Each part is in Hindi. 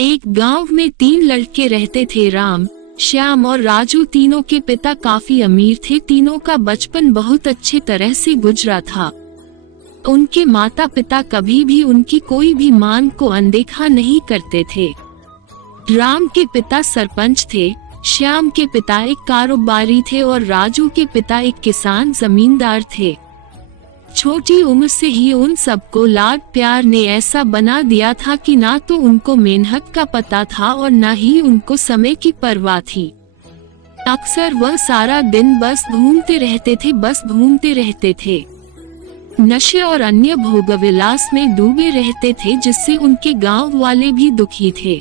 एक गांव में 3 लड़के रहते थे। राम, श्याम और राजू। तीनों के पिता काफी अमीर थे। तीनों का बचपन बहुत अच्छे तरह से गुजरा था। उनके माता पिता कभी भी उनकी कोई भी मांग को अनदेखा नहीं करते थे। राम के पिता सरपंच थे, श्याम के पिता एक कारोबारी थे और राजू के पिता एक किसान जमींदार थे। छोटी उम्र से ही उन सबको लाड प्यार ने ऐसा बना दिया था कि ना तो उनको मेहनत का पता था और ना ही उनको समय की परवाह थी। अक्सर वह सारा दिन बस घूमते रहते थे। नशे और अन्य भोगविलास में डूबे रहते थे, जिससे उनके गांव वाले भी दुखी थे।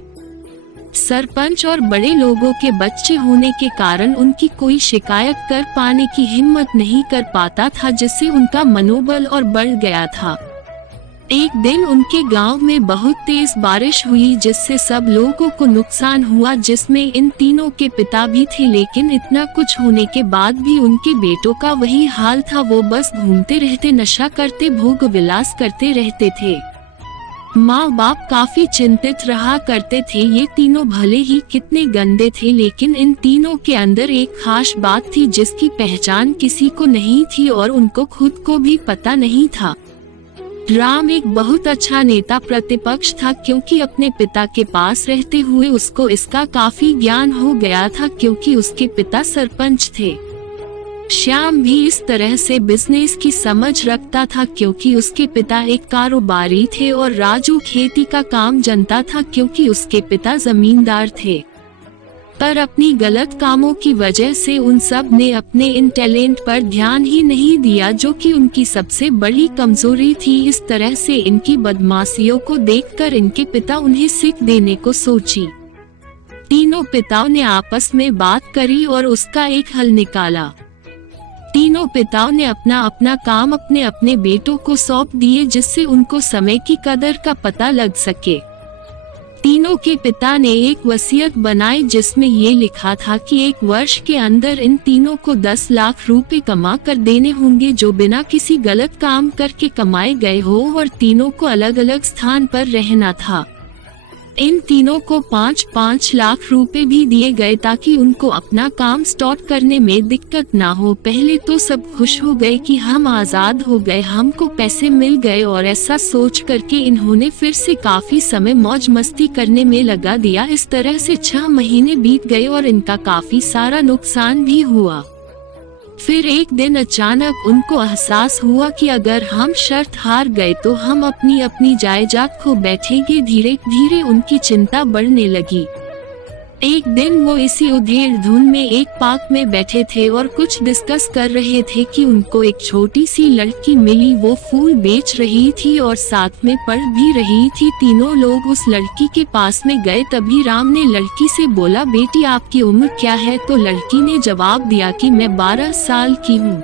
सरपंच और बड़े लोगों के बच्चे होने के कारण उनकी कोई शिकायत कर पाने की हिम्मत नहीं कर पाता था, जिससे उनका मनोबल और बढ़ गया था। एक दिन उनके गांव में बहुत तेज बारिश हुई, जिससे सब लोगों को नुकसान हुआ, जिसमें इन तीनों के पिता भी थे। लेकिन इतना कुछ होने के बाद भी उनके बेटों का वही हाल था। वो बस घूमते रहते, नशा करते, भोग विलास करते रहते थे। माँ बाप काफी चिंतित रहा करते थे। ये तीनों भले ही कितने गंदे थे, लेकिन इन तीनों के अंदर एक खास बात थी जिसकी पहचान किसी को नहीं थी और उनको खुद को भी पता नहीं था। राम एक बहुत अच्छा नेता प्रतिपक्ष था, क्योंकि अपने पिता के पास रहते हुए उसको इसका काफी ज्ञान हो गया था, क्योंकि उसके पिता सरपंच थे। श्याम भी इस तरह से बिजनेस की समझ रखता था, क्योंकि उसके पिता एक कारोबारी थे और राजू खेती का काम जानता था, क्योंकि उसके पिता जमींदार थे। पर अपनी गलत कामों की वजह से उन सब ने अपने इन टैलेंट पर ध्यान ही नहीं दिया, जो कि उनकी सबसे बड़ी कमजोरी थी। इस तरह से इनकी बदमाशियों को देखकर इनके पिता उन्हें सीख देने को सोची। तीनों पिताओं ने आपस में बात करी और उसका एक हल निकाला। तीनों पिताओं ने अपना अपना काम अपने अपने बेटों को सौंप दिए, जिससे उनको समय की कदर का पता लग सके। तीनों के पिता ने एक वसीयत बनाई, जिसमें ये लिखा था कि 1 वर्ष के अंदर इन तीनों को 10 लाख रुपए कमा कर देने होंगे, जो बिना किसी गलत काम करके कमाए गए हो, और तीनों को अलग अलग स्थान पर रहना था। इन तीनों को 5-5 लाख रुपए भी दिए गए, ताकि उनको अपना काम स्टार्ट करने में दिक्कत ना हो। पहले तो सब खुश हो गए कि हम आजाद हो गए, हमको पैसे मिल गए, और ऐसा सोच करके इन्होंने फिर से काफी समय मौज मस्ती करने में लगा दिया। इस तरह से 6 महीने बीत गए और इनका काफी सारा नुकसान भी हुआ। फिर एक दिन अचानक उनको एहसास हुआ कि अगर हम शर्त हार गए तो हम अपनी अपनी जायदाद खो बैठेंगे। धीरे धीरे उनकी चिंता बढ़ने लगी। एक दिन वो इसी उधेड़ धुन में एक पार्क में बैठे थे और कुछ डिस्कस कर रहे थे कि उनको एक छोटी सी लड़की मिली। वो फूल बेच रही थी और साथ में पढ़ भी रही थी। तीनों लोग उस लड़की के पास में गए। तभी राम ने लड़की से बोला, बेटी आपकी उम्र क्या है? तो लड़की ने जवाब दिया कि मैं 12 साल की हूँ।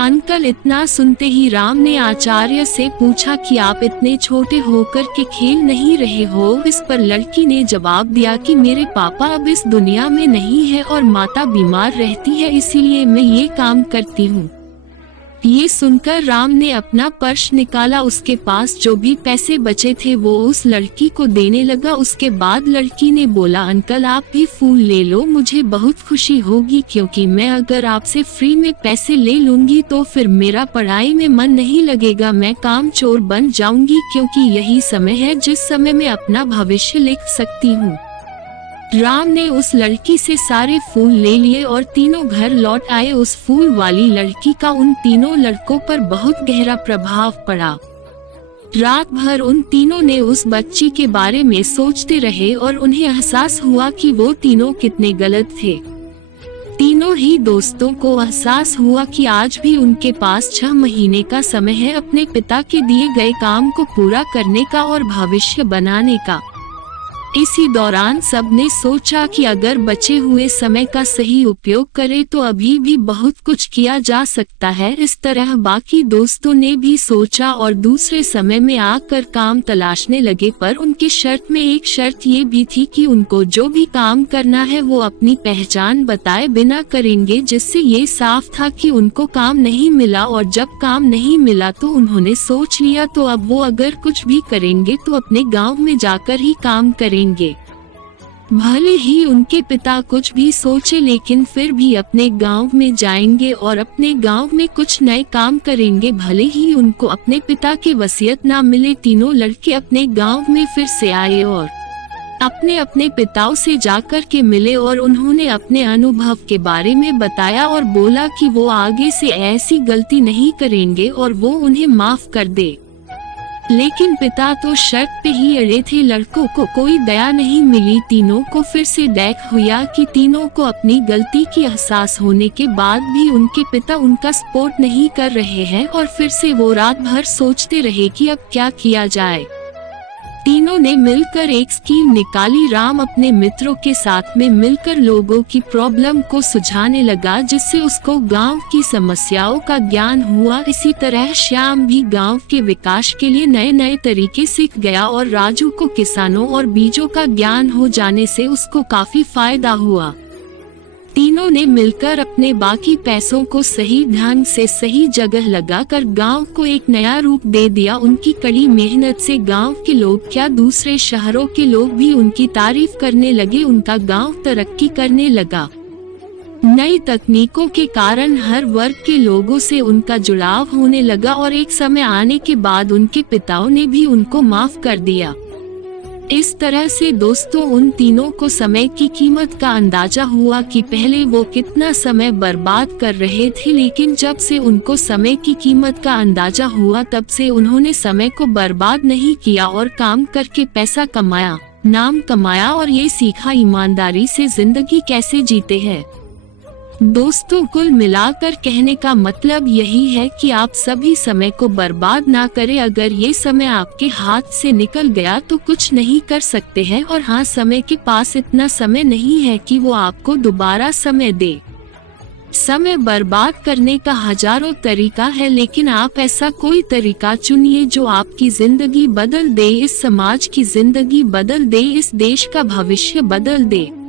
अंकल। इतना सुनते ही राम ने आचार्य से पूछा कि आप इतने छोटे होकर के खेल नहीं रहे हो? इस पर लड़की ने जवाब दिया कि मेरे पापा अब इस दुनिया में नहीं है और माता बीमार रहती है, इसीलिए मैं ये काम करती हूँ। ये सुनकर राम ने अपना पर्स निकाला। उसके पास जो भी पैसे बचे थे वो उस लड़की को देने लगा। उसके बाद लड़की ने बोला, अंकल आप भी फूल ले लो, मुझे बहुत खुशी होगी, क्योंकि मैं अगर आपसे फ्री में पैसे ले लूंगी तो फिर मेरा पढ़ाई में मन नहीं लगेगा, मैं काम चोर बन जाऊंगी, क्योंकि यही समय है जिस समय मैं अपना भविष्य लिख सकती हूँ। राम ने उस लड़की से सारे फूल ले लिए और तीनों घर लौट आए। उस फूल वाली लड़की का उन तीनों लड़कों पर बहुत गहरा प्रभाव पड़ा। रात भर उन तीनों ने उस बच्ची के बारे में सोचते रहे और उन्हें एहसास हुआ कि वो तीनों कितने गलत थे। तीनों ही दोस्तों को एहसास हुआ कि आज भी उनके पास 6 महीने का समय है अपने पिता के दिए गए काम को पूरा करने का और भविष्य बनाने का। इसी दौरान सबने सोचा कि अगर बचे हुए समय का सही उपयोग करें तो अभी भी बहुत कुछ किया जा सकता है। इस तरह बाकी दोस्तों ने भी सोचा और दूसरे समय में आकर काम तलाशने लगे। पर उनकी शर्त में एक शर्त ये भी थी कि उनको जो भी काम करना है वो अपनी पहचान बताए बिना करेंगे, जिससे ये साफ था कि उनको काम नहीं मिला। और जब काम नहीं मिला तो उन्होंने सोच लिया तो अब वो अगर कुछ भी करेंगे तो अपने गाँव में जाकर ही काम करेंगे। करेंगे। भले ही उनके पिता कुछ भी सोचे, लेकिन फिर भी अपने गांव में जाएंगे और अपने गांव में कुछ नए काम करेंगे। भले ही उनको अपने पिता की वसीयत ना मिले, तीनों लड़के अपने गांव में फिर से आए और अपने अपने पिताओं से जाकर के मिले और उन्होंने अपने अनुभव के बारे में बताया और बोला कि वो आगे से ऐसी गलती नहीं करेंगे और वो उन्हें माफ कर दे। लेकिन पिता तो शर्त पे ही अड़े थे। लड़कों को कोई दया नहीं मिली। तीनों को फिर से देख हुआ कि तीनों को अपनी गलती की एहसास होने के बाद भी उनके पिता उनका सपोर्ट नहीं कर रहे हैं और फिर से वो रात भर सोचते रहे कि अब क्या किया जाए। तीनों ने मिलकर एक स्कीम निकाली। राम अपने मित्रों के साथ में मिलकर लोगों की प्रॉब्लम को सुलझाने लगा, जिससे उसको गांव की समस्याओं का ज्ञान हुआ। इसी तरह श्याम भी गांव के विकास के लिए नए नए तरीके सीख गया और राजू को किसानों और बीजों का ज्ञान हो जाने से उसको काफी फायदा हुआ। तीनों ने मिलकर अपने बाकी पैसों को सही ढंग से सही जगह लगाकर गांव को एक नया रूप दे दिया। उनकी कड़ी मेहनत से गांव के लोग क्या, दूसरे शहरों के लोग भी उनकी तारीफ करने लगे। उनका गांव तरक्की करने लगा। नई तकनीकों के कारण हर वर्ग के लोगों से उनका जुड़ाव होने लगा और एक समय आने के बाद उनके पिताओं ने भी उनको माफ कर दिया। इस तरह से दोस्तों, उन तीनों को समय की कीमत का अंदाजा हुआ कि पहले वो कितना समय बर्बाद कर रहे थे, लेकिन जब से उनको समय की कीमत का अंदाजा हुआ तब से उन्होंने समय को बर्बाद नहीं किया और काम करके पैसा कमाया, नाम कमाया और ये सीखा ईमानदारी से जिंदगी कैसे जीते हैं। दोस्तों, कुल मिलाकर कहने का मतलब यही है कि आप सभी समय को बर्बाद ना करें। अगर ये समय आपके हाथ से निकल गया तो कुछ नहीं कर सकते हैं, और हाँ, समय के पास इतना समय नहीं है कि वो आपको दोबारा समय दे। समय बर्बाद करने का हजारों तरीका है, लेकिन आप ऐसा कोई तरीका चुनिए जो आपकी जिंदगी बदल दे, इस समाज की जिंदगी बदल दे, इस देश का भविष्य बदल दे।